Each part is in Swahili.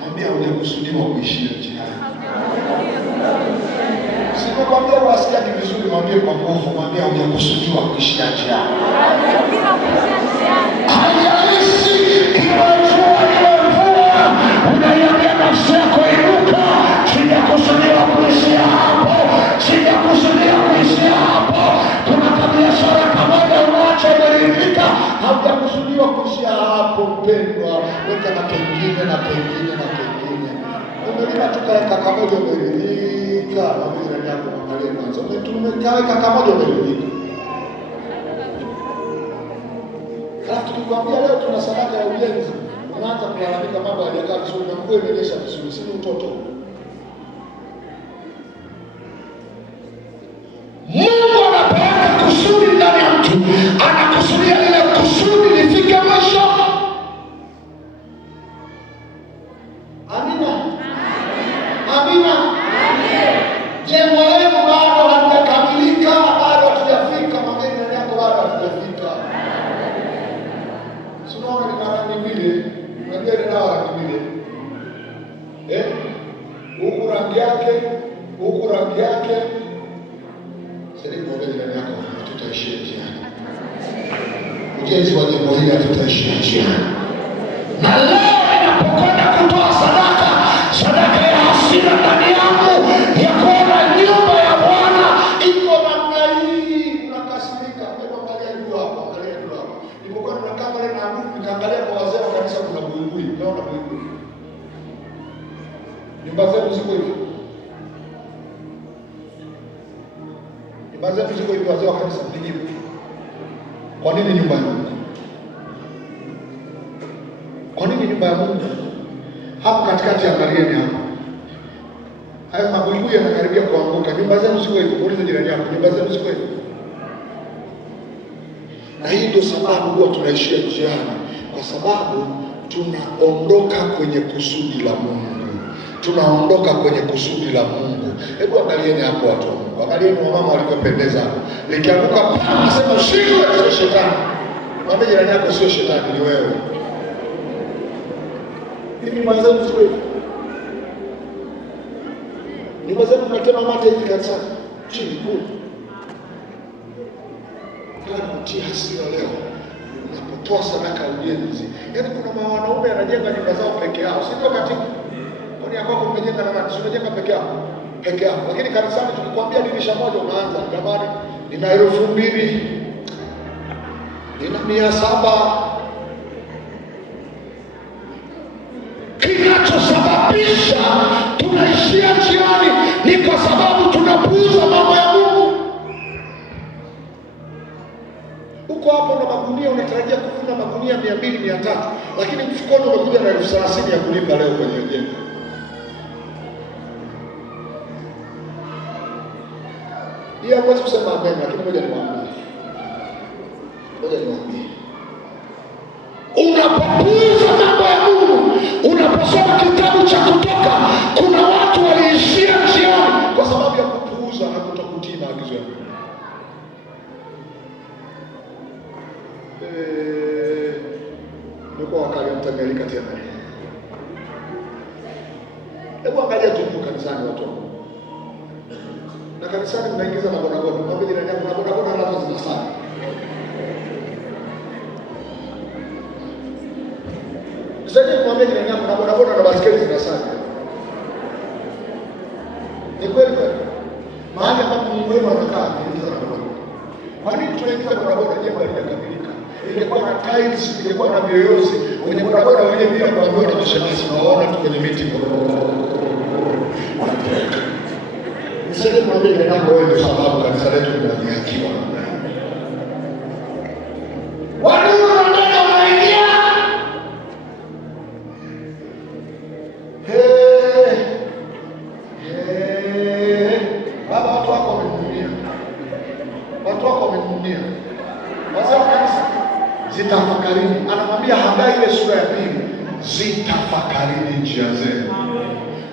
mwambie hujakusudiwa kuishia njiani. Sikwambia wasikiaje vizuri, mwambie kwa nguvu, mwambie hujakusudiwa kuishia njiani. Haijalishi kinachua ile mvua, unaiambia nafsi yako inuka, sijakusudiwa kuishia hapo, sijakusudiwa kuishia hapo. Kuna kabiashara kamoja unacho umeridhika, haujakusudiwa kuishia hapo mpendwa. Weka na kengine na kengine na kengine. Umelima tukaweka kamoja umeridhika, mwambie jirani yako angalia kwanza. Tumekaweka kamoja umeridhika. Halafu tukikwambia leo tuna sadaka ya ujenzi, unaanza kulalamika mambo hayajakaa vizuri na mvua imenyesha vizuri, si mtoto. Mungu anapoweka kusudi ndani ya mtu, anakusudia lile kusudi lifike mwisho. Amina. Amina. Jengo lenu bado halijakamilika, bado hatujafika. Mwambie ndani yako bado hatujafika. Sinaona ni rangi mbili. Unajua ni rangi mbili. Huku rangi yake, huku rangi yake. Sasa mwambie ndani yako hatutaishia njiani. Ujenzi wa jengo hili hatutaishia njiani. Na leo ninapokwenda kutoa sadaka, sadaka ya hasira ndani yangu ya kuona nyumba ya Bwana iko namna hii, unakasirika. Hebu angalia juu hapa, angalia juu hapa. Nilipokuwa tunakaa pale na ndugu, nikaangalia kwa wazee wa kanisa, kuna buibui. Unaona buibui? Nyumba zetu ziko hivi. Nyumba zetu ziko hivi, wazee wa kanisa mnijibu. Kwa nini nyumba ya Mungu? Kwa nini nyumba ya Mungu? Hapo katikati angalieni hapo. Hayo mabuibui yanakaribia kuanguka. Nyumba zenu ziko hivi. Muulize jirani yako, nyumba zenu ziko hivi. Na hii ndio sababu huwa tunaishia njiani, kwa sababu tunaondoka kwenye kusudi la Mungu. Tunaondoka kwenye kusudi la Mungu. Hebu angalieni hapo watu wa Mungu. Angalieni wamama walivyopendeza hapo. Likianguka paa, nasema usiwe, sio shetani. Mwambie jirani yako sio shetani, ni wewe. Hivi nyumba zenu ziko hivi. Nyumba zenu mnatema mate hivi kanisani. Chini kule. Kila kutia hasira leo, unapotoa sadaka ya ujenzi. Yaani kuna wanaume anajenga nyumba zao peke yao. Sio katika. Kwani yako umejenga na nani? Sio umejenga peke yako. Peke yako. Lakini kanisani tukikwambia dirisha moja unaanza, jamani, nina 2,000. Nina 700. Kinachosababisha tunaishia njiani ni kwa sababu tunapuuza mambo ya Mungu. Uko hapo na magunia, unatarajia kuvuna magunia 200, 300, lakini mfukoni umekuja na 30,000 ya kulipa leo kwenye jengo. Hii hawezi kusema amen, lakini moja niwaambie. Unapopuuza mambo ya Mungu, unaposoma kitabu cha Kutoka, kuna watu waliishia njiani kwa sababu ya kupuuza na kutokutii maagizo ya Mungu. Ndio wakati mtamelika tena. Hebu angalia tu kanisani watu. Na kanisani mnaingiza na bodaboda. Mwambie jirani yako na bodaboda nazo zinasali. Sasa mwambie jirani yako na bodaboda na basikeli zinasali. Ni kweli kweli. Mahali ambapo Mungu wewe anakaa kuingiza na bodaboda. Kwa nini tunaingiza bodaboda jengo halijakamilika? Ingekuwa na tiles, ingekuwa na viyoyozi, wenye bodaboda wenyewe bila kuambiwa na mashemasi waona tu kwenye miti. Niseme mwambie jirani yako wewe ndio sababu kanisa letu linadhihakiwa. Watu wanataka waingia. Baba, watu wako wamekunia. Watu wako wamekunia. Wazee wa kanisa, zitafakarini. Anamwambia Hagai ile sura ya 2, zitafakarini njia zenu.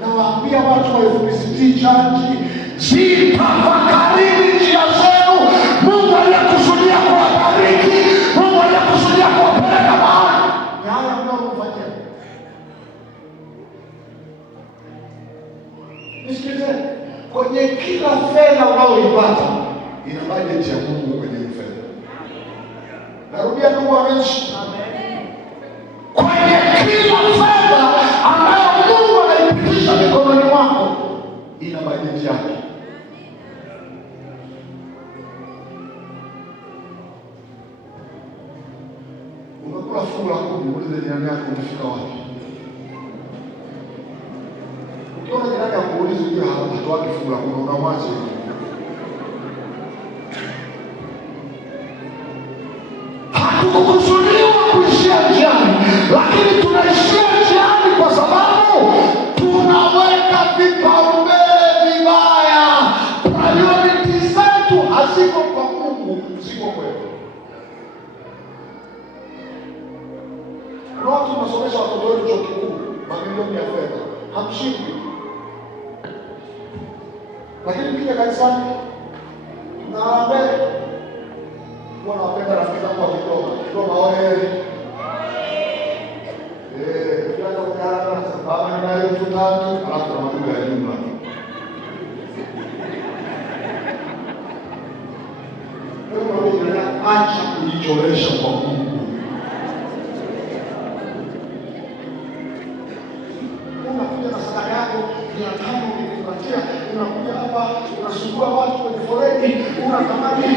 Nawaambia watu wa FPCT Church, zitafakarini njia zenu. Mungu alikusudia kuwabariki, Mungu alikusudia kuwapeleka mahali. Na haya ndio mfanyia. Nisikilizeni, kwenye kila fedha unayoipata ina bajeti ya Mungu kwenye hiyo fedha. Narudia ndugu wananchi, kwenye kila fedha ambayo Mungu anaipitisha mikononi mwako ina bajeti yake. Unakula fungu la 10, muulize jirani yako umefika wapi? Ukiona jirani yako muulize ujue hatoaki fungu la 10, unamwacha. Hatukukusudiwa kuishia njiani, lakini tunaishia njiani kwa sababu tunaweka vipaumbele vibaya. Priority zetu haziko kwa Mungu, ziko kwetu. Kuna watu tunasomesha watoto wetu chuo kikuu, mamilioni ya fedha, hamshindi. Lakini kija kanisani na mbele wanapenda rafiki zangu wa Kigoma oye. Ukianza kujaana baba ninayo 3,000 alafu na maduga ya jumla. Acha kujichoresha kwa Mungu. Unakuja na sadaka yako 500 ukipatia, unakuja hapa unasumbua watu kwenye foleni, unatamani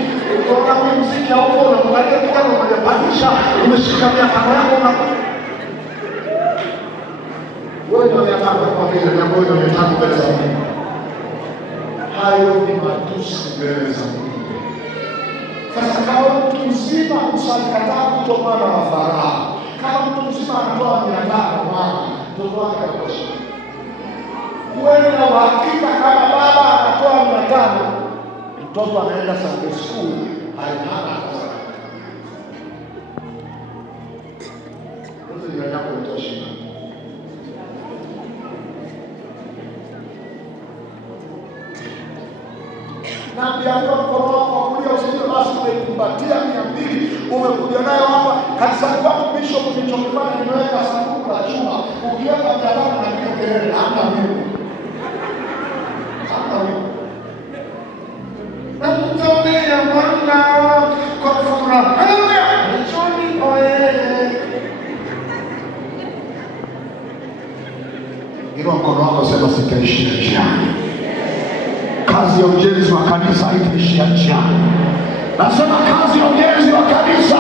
unaona kwa muziki hapo, unaangalia kijana unajapandisha, umeshika 500 yako na wewe ndio unataka kwa vile na wewe ndio unataka mbele za Mungu. Hayo ni matusi mbele za Mungu. Sasa kama mtu mzima usalikataa kutokana na faraha, kama mtu mzima anatoa 500 mama, mtoto wake anatosha. Wewe na uhakika kama baba anatoa 500, mtoto anaenda Sunday school, haina pesa. Ndio ndio yako itosha. Na biashara mkono wako wa kulia usije basi umeikumbatia 200 umekuja nayo hapa kanisani kwako. Bishop nilichokifanya nimeweka sanduku la chuma, ukiweka mjadala na piga kelele, hamna Mungu, hamna Mungu. Na mtamea mwana kwa furaha, haleluya, choni oye. Inua mkono wako, sema sitaishia njiani. Kazi ya ujenzi wa kanisa haitaishia njiani. Nasema kazi ya ujenzi wa kanisa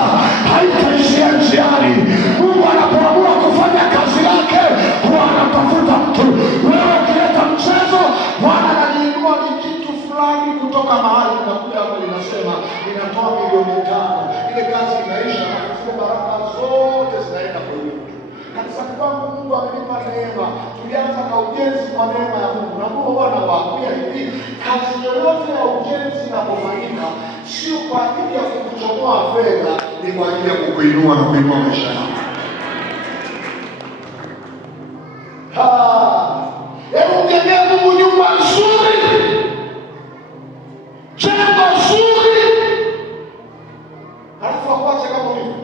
haitaishia njiani. Mungu anapoamua kufanya kazi yake huwa anatafuta mtu. Wewe ukileta mchezo, Bwana anajiinua ni kitu fulani kutoka mahali unakuja hapo linasema ninatoa 5,000,000. Ile kazi inaisha na zile baraka zote zinaenda kwa Mungu. Kanisa kwangu Mungu amenipa neema. Tulianza na ujenzi kwa neema ya Mungu. Na Mungu anawaambia hivi, kazi yoyote ya ujenzi inapofanyika sio kwa ajili ya kukuchomoa fedha, ni kwa ajili ya kukuinua na kuinua maisha yako. Hebu mjengee Mungu nyumba nzuri, jengo nzuri, halafu akuache kama ulivyo.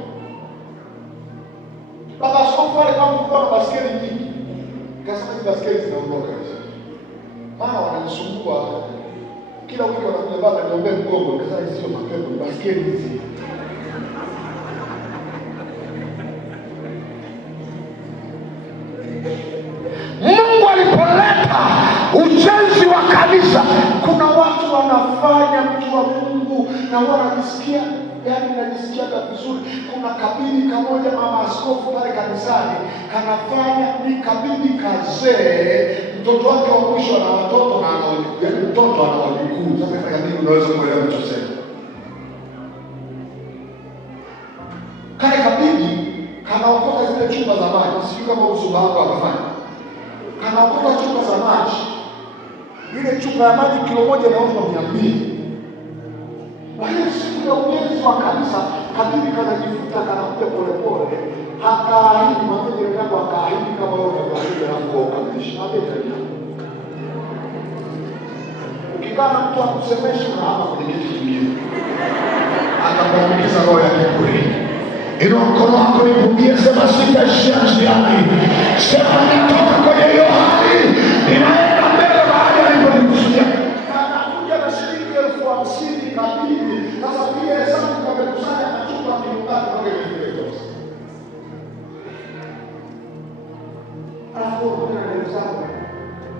Baba askofu pale kama kulikuwa na baskeli nyingi, kasema hizi baskeli zinaondoka hizi. Maana wananisumbua kila wiki, wanakuja baba niombee mgongo, kasema hizi sio mapepo, ni baskeli hizi. Mungu alipoleta ujenzi wa kanisa, kuna watu wanafanya mtu wa Mungu na wanajisikia najisikiaga vizuri. Kuna kabili kamoja mama askofu pale kanisani kanafanya ni kabili kazee, mtoto wake wa mwisho na watoto na yaani mtoto ana wajukuu. Sasa kabili unaweza kuelewa nachosema. Kale kabili kanaokota zile chupa za maji, sijui kama usuba wako akafanya, kanaokota chupa za maji. Ile chupa ya maji kilo moja inauzwa 200. Wale siku ya ujenzi wa kanisa, kabili kanajifuta, kanakuja polepole, hakaahidi mwenye yako, hakaahidi kama wewe unavyoahidi na kuokamilisha. Ukikaa na mtu akusemesha na hapa kwenye kitu kingine, atakuambukiza roho ya kiburi. Inua mkono wako nipungie, sema sitaishia njiani. Sema nitoka kwenye hiyo hali, ninaenda mbele mahali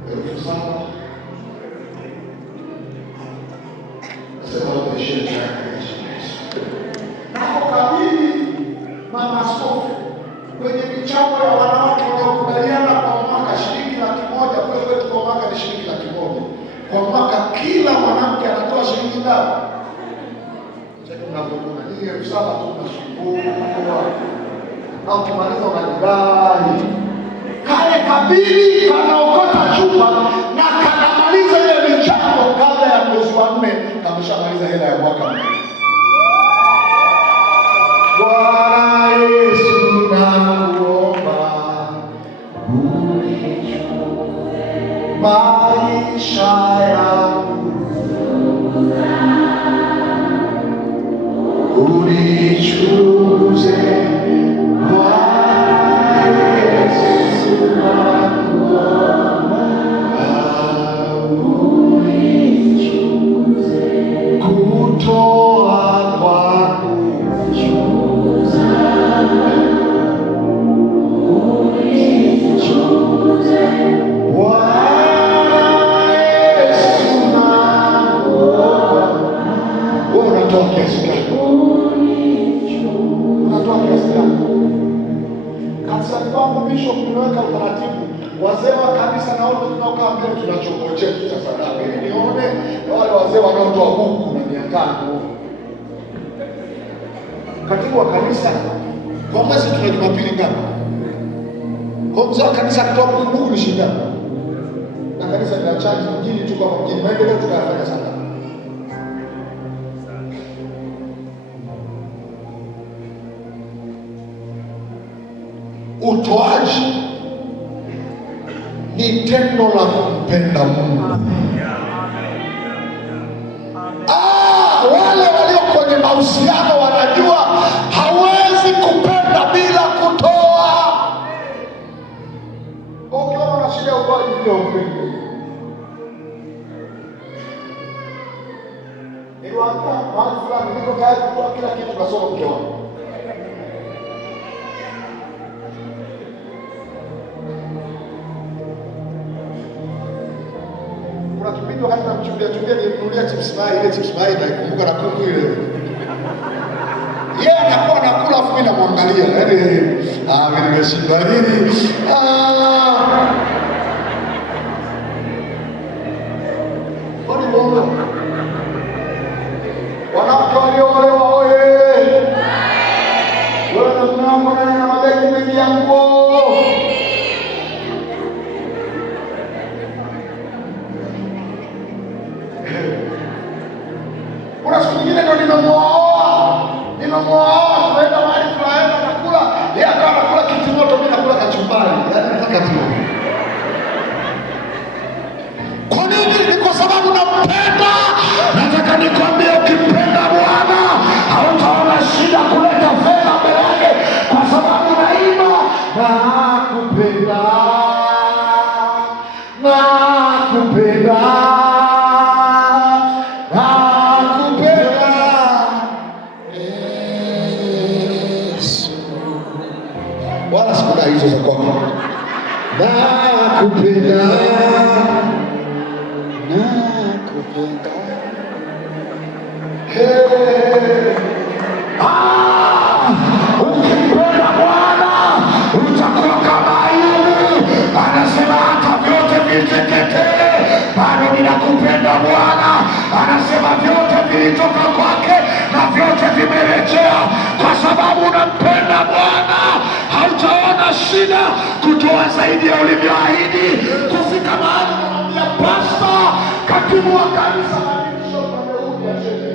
7,000 sema utaishia chake na kukabili mama askofu kwenye michango ya wanawake wanaokubaliana kwa mwaka shilingi 100,000. Kwetu kwa mwaka ni shilingi 100,000 kwa mwaka. Kila mwanamke anatoa shilingi ngapi? Sasa tunavyoona ni 7,000 tu tunashukuru na kumaliza unadai kale kabili kanaokota chupa na kanamaliza ile michango kabla ya mwezi wa 4 kameshamaliza hela ya mwaka mzima. Bwana Yesu nakuomba unichukue maisha yangu, unichunguze Bwana Yesu nakuomba unichunguze kutoa kwangu kumeweka utaratibu. Wazee wa kanisa na wote tunaokaa mbele tuna chombo chetu cha sadaka. Ili nione wale wazee wanaotoa buku na 500. Katibu wa kanisa kwa mwezi tuna Jumapili ngapi? Kwa mzee wa kanisa kutoa buku ni shida. Na kanisa lina charge mjini tu kama mjini. Maendeleo tukayafanya sana. Utoaji ni tendo la kumpenda Mungu. Wale walio kwenye mahusiano wanajua hawezi kupenda bila kutoa. Ukiona una shida utoaji ndio upende. Niliwaambia mahali fulani niko tayari kutoa kila kitu kasoro mke wangu. Kipindi wakati namchumbia nilimnunulia chips mayai, ile chips mayai naikumbuka na kuku ile. Yeye anakuwa anakula afu mimi namwangalia. Yaani mimi nimeshinda nini? Kwani mbona wanawake walioolewa oye? Wewe na mwanangu na mabegi mengi ya nguo. Kuna siku nyingine ndo nimemuoa, tunaenda mahali tunaenda nakula, yeye akawa anakula kitimoto, mimi nakula kachumbari, yaani nataka tu. Kwa nini? Ni kwa sababu nampenda. Nataka nikwambie, ukimpenda Bwana hautaona shida kuleta fedha mbele yake, kwa sababu naima nakupenda, nakupenda. Wala sikuna hizo za kwako. Nakupenda, nakupenda. Ukimpenda Bwana utakuwa kama Ayubu, anasema hata vyote viteketee, bado ninakupenda Bwana. Anasema vyote vilitoka kwake na vyote vimerejea, kwa sababu unampenda Bwana. Hautaona shida kutoa zaidi ya ulivyoahidi, kufika mahali unamwambia pasta, katibu wa kanisa na bishop amerudi acheze.